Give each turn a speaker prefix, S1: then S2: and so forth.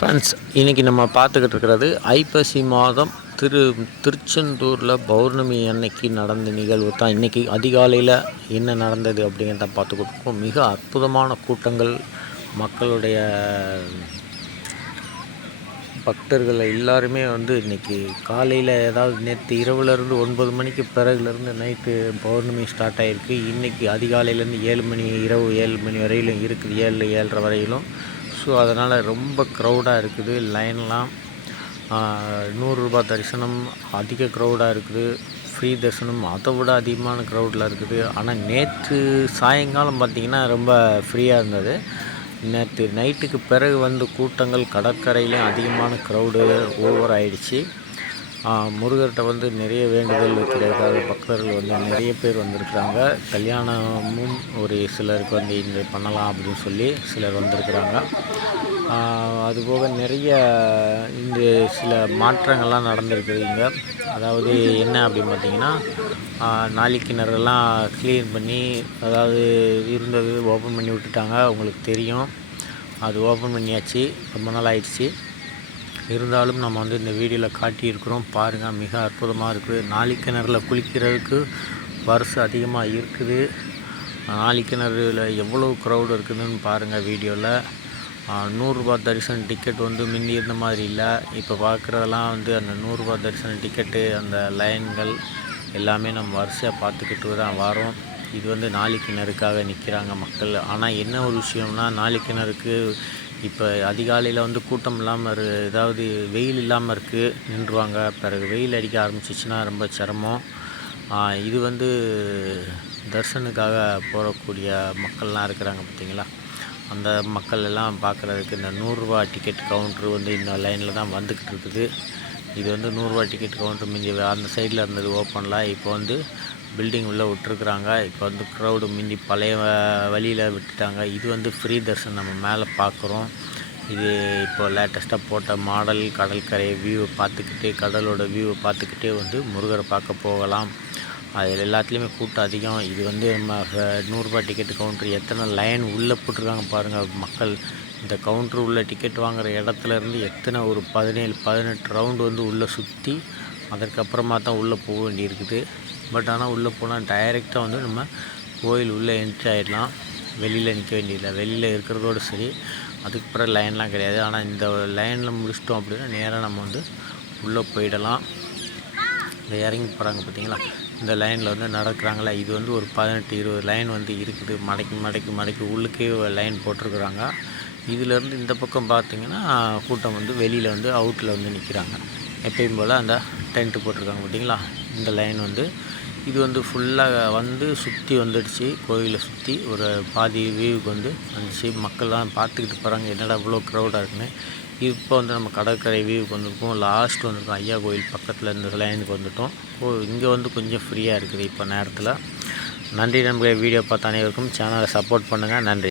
S1: Friends இன்றைக்கி நம்ம பார்த்துக்கிட்டு இருக்கிறது ஐப்பசி மாதம் திரு திருச்செந்தூரில் பௌர்ணமி அன்னைக்கு நடந்த நிகழ்வு தான். இன்றைக்கி அதிகாலையில் என்ன நடந்தது அப்படிங்கிறத பார்த்துக்கிட்டுருக்கோம். மிக அற்புதமான கூட்டங்கள் மக்களுடைய பக்தர்கள் எல்லாருமே வந்து இன்றைக்கி காலையில் ஏதாவது நேற்று இரவுலேருந்து ஒன்பது மணிக்கு பிறகுலேருந்து நைட்டு பௌர்ணமி ஸ்டார்ட் ஆகிருக்கு இன்றைக்கி அதிகாலையிலேருந்து ஏழு மணி இரவு ஏழு மணி வரையிலும் இருக்குது. ஏழு ஏழரை வரையிலும் ஸோ அதனால் ரொம்ப க்ரௌடாக இருக்குது லைன்லாம் நூறுரூபா தரிசனம் அதிக க்ரௌடாக இருக்குது ஃப்ரீ தரிசனம் அதை விட அதிகமான க்ரௌடில் இருக்குது. ஆனால் நேற்று சாயங்காலம் பார்த்திங்கன்னா ரொம்ப ஃப்ரீயாக இருந்தது. நேற்று நைட்டுக்கு பிறகு வந்து கூட்டங்கள் கடற்கரையிலையும் அதிகமான க்ரௌடு ஓவர் ஆயிடுச்சு. முருகர்கிட்ட வந்து நிறைய வேண்டுதல் வைக்கிறதுக்காக பக்தர்கள் வந்து நிறைய பேர் வந்திருக்கிறாங்க. கல்யாணமும் ஒரு சிலருக்கு வந்து இங்கே பண்ணலாம் அப்படின்னு சொல்லி சிலர் வந்திருக்கிறாங்க. அதுபோக நிறைய இந்த சில மாற்றங்கள்லாம் நடந்திருக்குது இங்கே. அதாவது என்ன அப்படின்னு பார்த்தீங்கன்னா நாளிக்கிணறுலாம் க்ளீன் பண்ணி அதாவது இருந்தது ஓப்பன் பண்ணி விட்டுட்டாங்க. உங்களுக்கு தெரியும். அது ஓப்பன் பண்ணியாச்சு. ரொம்ப நாள் ஆயிடுச்சு. இருந்தாலும் நம்ம வந்து இந்த வீடியோவில் காட்டியிருக்கிறோம். பாருங்கள் மிக அற்புதமாக இருக்குது. நாளிக்கிணறில் குளிக்கிறதுக்கு வருஷம் அதிகமாக இருக்குது. நாளிக்கிணறுல எவ்வளோ க்ரௌடு இருக்குதுன்னு பாருங்கள் வீடியோவில் நூறுரூபா தரிசன டிக்கெட் வந்து முந்தி இருந்த மாதிரி இல்லை. இப்போ பார்க்குறதெல்லாம் வந்து அந்த நூறுரூபா தரிசன டிக்கெட்டு அந்த லைன்கள் எல்லாமே நம்ம வரிசையாக பார்த்துக்கிட்டு தான் வரோம். இது வந்து நாளிக்கிணறுக்காக நிற்கிறாங்க மக்கள். ஆனால் என்ன ஒரு விஷயம்னா நாளிக்கிணறுக்கு இப்போ அதிகாலையில் வந்து கூட்டம் இல்லாமல் இரு ஏதாவது வெயில் இல்லாமல் இருக்குது நின்றுவாங்க. பிறகு வெயில் அடிக்க ஆரம்பிச்சிச்சுன்னா ரொம்ப சிரமம். இது வந்து தர்சனுக்காக போகக்கூடிய மக்கள்லாம் இருக்கிறாங்க பார்த்தீங்களா அந்த மக்கள் எல்லாம் பார்க்குறதுக்கு இந்த நூறுரூவா டிக்கெட் கவுண்ட்ரு வந்து இந்த லைனில் தான் வந்துக்கிட்டு இருக்குது. இது வந்து நூறுரூவா டிக்கெட் கவுண்ட்ரு மிஞ்சி அந்த சைடில் இருந்தது ஓப்பனில் இப்போ வந்து பில்டிங் உள்ளே விட்டுருக்குறாங்க. இப்போ வந்து க்ரௌடு மிந்தி பழைய வழியில் விட்டுட்டாங்க. இது வந்து ஃப்ரீ தர்ஷன் நம்ம மேலே பார்க்குறோம் இது இப்போ லேட்டஸ்ட்டாக போட்ட மாடல் கடற்கரை வியூவை பார்த்துக்கிட்டே கடலோட வியூவை பார்த்துக்கிட்டே வந்து முருகரை பார்க்க போகலாம். அதில் எல்லாத்துலேயுமே கூட்டம் அதிகம். இது வந்து நம்ம நூறுரூபா டிக்கெட் கவுண்ட்ரு எத்தனை லைன் உள்ளே போட்டிருக்காங்க பாருங்கள் மக்கள். இந்த கவுண்ட்ரு உள்ள டிக்கெட் வாங்குகிற இடத்துலேருந்து எத்தனை ஒரு பதினேழு பதினெட்டு ரவுண்டு வந்து உள்ளே சுற்றி அதற்கப்புறமா தான் உள்ளே போக வேண்டியிருக்குது. பட் ஆனால் உள்ளே போனால் டைரெக்டாக வந்து நம்ம கோயில் உள்ளே என்ட்ரி ஆகிடலாம் வெளியில் நிற்க வேண்டியதில்லை. வெளியில் இருக்கிறதோடு சரி அதுக்கு பிறகு லைன்லாம் கிடையாது. ஆனால் இந்த லைனில் முடிச்சிட்டோம் அப்படின்னா நேராக நம்ம வந்து உள்ளே போயிடலாம். இந்த இறங்கி போகிறாங்க பார்த்தீங்களா? இந்த லைனில் வந்து நடக்கிறாங்களா. இது வந்து ஒரு பதினெட்டு இருபது லைன் வந்து இருக்குது. மடக்கி மடக்கி மடக்கி உள்ளுக்கே லைன் போட்டிருக்குறாங்க. இதிலேருந்து இந்த பக்கம் பார்த்திங்கன்னா கூட்டம் வந்து வெளியில் வந்து அவுட்டில் வந்து நிற்கிறாங்க. எப்பயும் போல் அந்த டென்ட்டு போட்டிருக்காங்க பார்த்தீங்களா? இந்த லைன் வந்து. இது வந்து ஃபுல்லாக வந்து சுற்றி வந்துடுச்சு. கோயிலை சுற்றி ஒரு பாதி வியூவுக்கு வந்து வந்துச்சு மக்கள்லாம் பார்த்துக்கிட்டு போகிறாங்க என்னடா இவ்வளோ க்ரௌடாக இருக்குன்னு. இப்போ வந்து நம்ம கடற்கரை வியூவுக்கு வந்திருக்கோம். லாஸ்ட் வந்திருக்கோம். ஐயா கோயில் பக்கத்தில் இந்த லைனுக்கு வந்துட்டோம். ஓ இங்கே வந்து கொஞ்சம் ஃப்ரீயாக இருக்குது இப்போ நேரத்தில். நன்றி நண்பர்கள். வீடியோ பார்த்த அனைவருக்கும் சேனலை சப்போர்ட் பண்ணுங்கள் நன்றி.